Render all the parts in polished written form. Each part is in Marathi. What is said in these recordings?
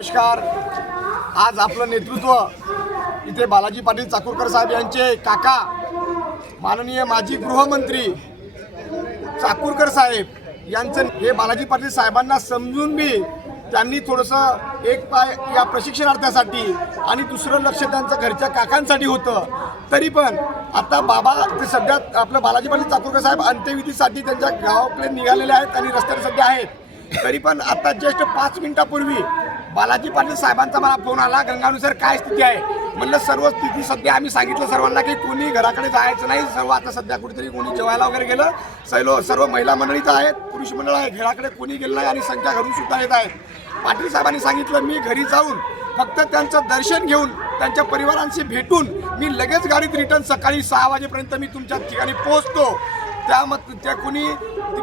नमस्कार। आज आपलं नेतृत्व इथे बालाजी पाटील चाकूरकर साहेब यांचे काका माननीय माजी गृहमंत्री चाकूरकर साहेब यांचं हे बालाजी पाटील साहेबांना समजून मी त्यांनी थोडंसं एक पाय या प्रशिक्षणार्थ्यासाठी आणि दुसरं लक्ष त्यांचं घरच्या काकांसाठी होतं। तरी पण आता बाबा ते सध्या आपलं बालाजी पाटील चाकूरकर साहेब अंत्यविधीसाठी त्यांच्या गावाकडे निघालेले आहेत आणि रस्त्यावर सध्या आहेत। तरी पण आता जस्ट 5 मिनिटापूर्वी बालाजी पाटील साहेबांचा मला फोन आला, गंगानुसार काय स्थिती आहे म्हणलं। सर्व स्थिती सध्या आम्ही सांगितलं सर्वांना की कोणी घराकडे जायचं नाही, सर्व आता सध्या कुठेतरी कोणी जेवायला वगैरे गेलं, सर्व महिला मंडळीचं आहेत, पुरुष मंडळ आहे, घराकडे कोणी गेलं नाही आणि संख्या घरून सुद्धा येत आहेत। पाटील साहेबांनी सांगितलं मी घरी जाऊन फक्त त्यांचं दर्शन घेऊन त्यांच्या परिवारांशी भेटून मी लगेच गाडीत रिटर्न सकाळी 6 वाजेपर्यंत मी तुमच्या ठिकाणी पोहोचतो। त्या कोणी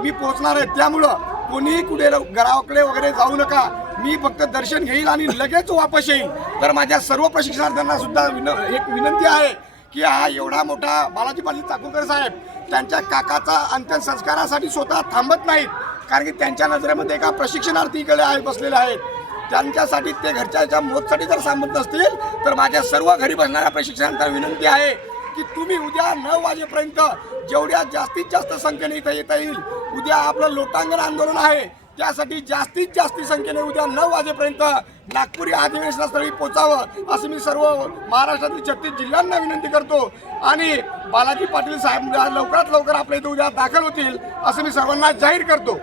मी पोहोचणार आहे, त्यामुळं कोणी कुठे घराकडे वगैरे जाऊ नका, मी फक्त दर्शन घेईल आणि लगेच वापस येईल। तर माझ्या सर्व प्रशिक्षणार्थ्यांना सुद्धा एक विनंती आहे की हा एवढा मोठा बालाजी पाटील चाकूरकर साहेब त्यांच्या काकाचा अंत्यसंस्कारासाठी स्वतः थांबत नाहीत, कारण की त्यांच्या नजरेमध्ये एका प्रशिक्षणार्थीकडे बसलेले आहेत। त्यांच्यासाठी ते घरच्या मौतसाठी जर सांगत नसतील तर माझ्या सर्व घरी बसणाऱ्या प्रशिक्षणार्थ्यांना विनंती आहे की तुम्ही उद्या 9 वाजेपर्यंत जेवढ्या जास्तीत जास्त संख्येने इथं येता येईल, उद्या आपलं लोटांगण आंदोलन आहे, त्यासाठी जास्तीत जास्त संख्येने उद्या 9 वाजेपर्यंत नागपुरी अधिवेशनास्थळी पोचावं असं मी सर्व महाराष्ट्रातील 36 जिल्ह्यांना विनंती करतो। आणि बालाजी पाटील साहेब लवकरात लवकर आपल्या इथे उद्या दाखल होतील असं मी सर्वांना जाहीर करतो।